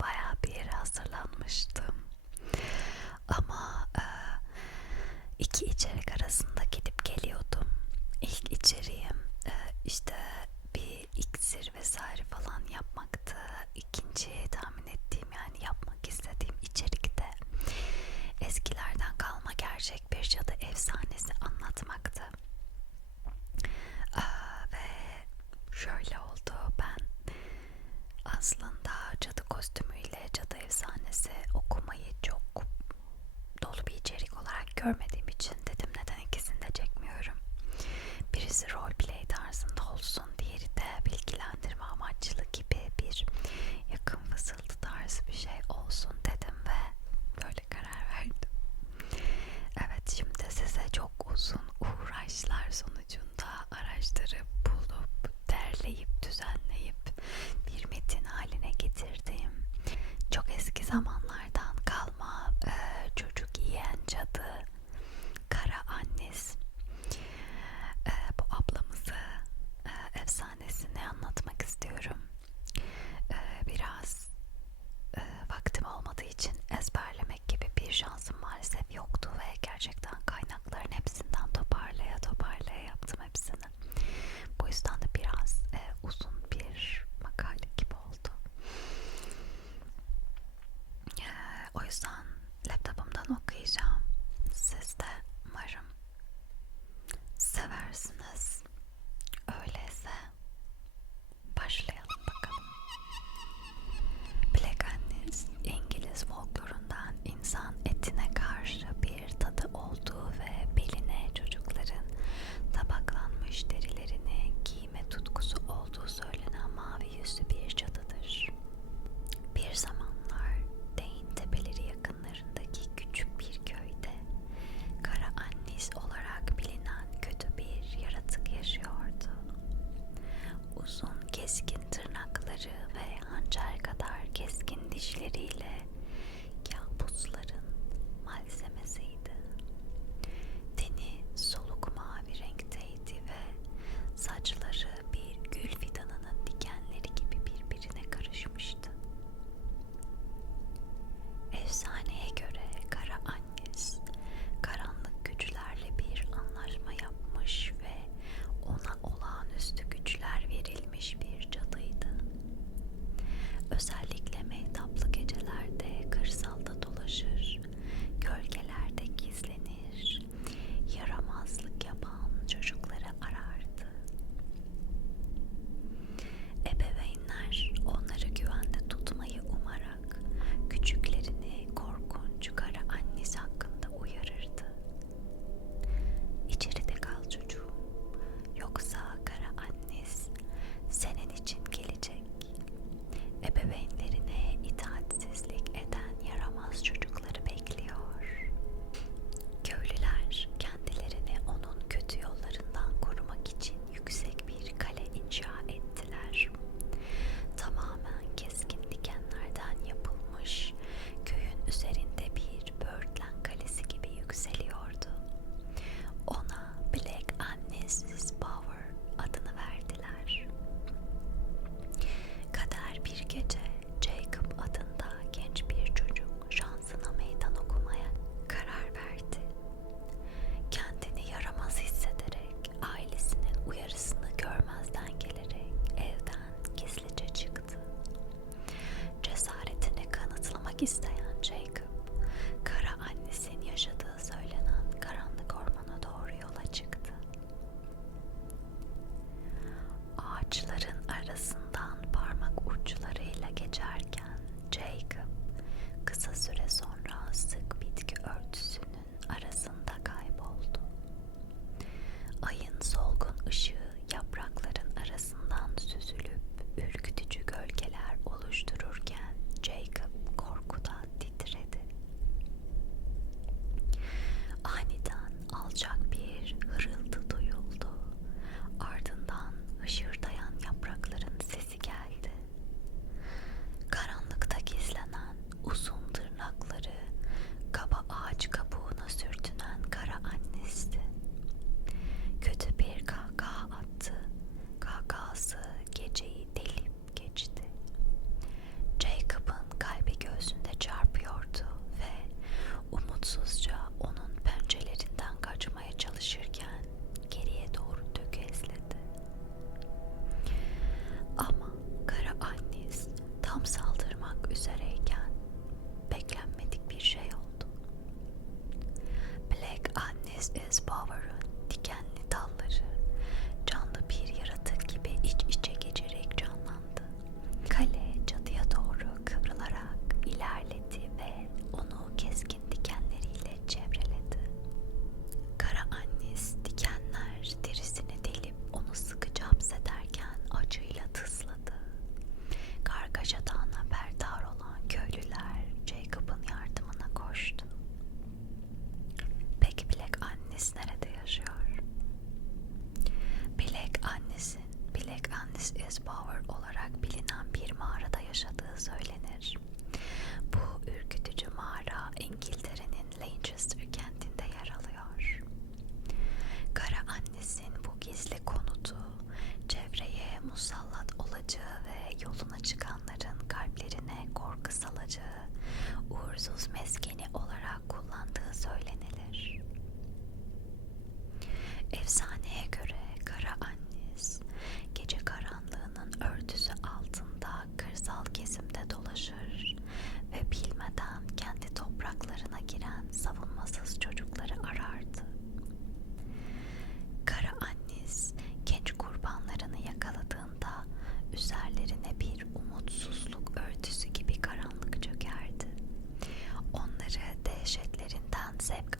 baya bir yere hazırlanmıştım. Ama e, iki içerik arasında gidip geliyordum. İlk içeriğim e, işte bir iksir vesaire falan yapmaktı. İkinci tahmin ettiğim yani yapmak istediğim içerikte eskilerden kalma gerçek bir ya da efsane 様。Turkey style. Çıkanların kalplerine korku salacağı uğursuz meskeni sick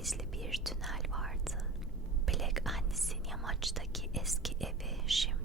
gizli bir tünel vardı. Black annesinin yamaçtaki eski evi şimdi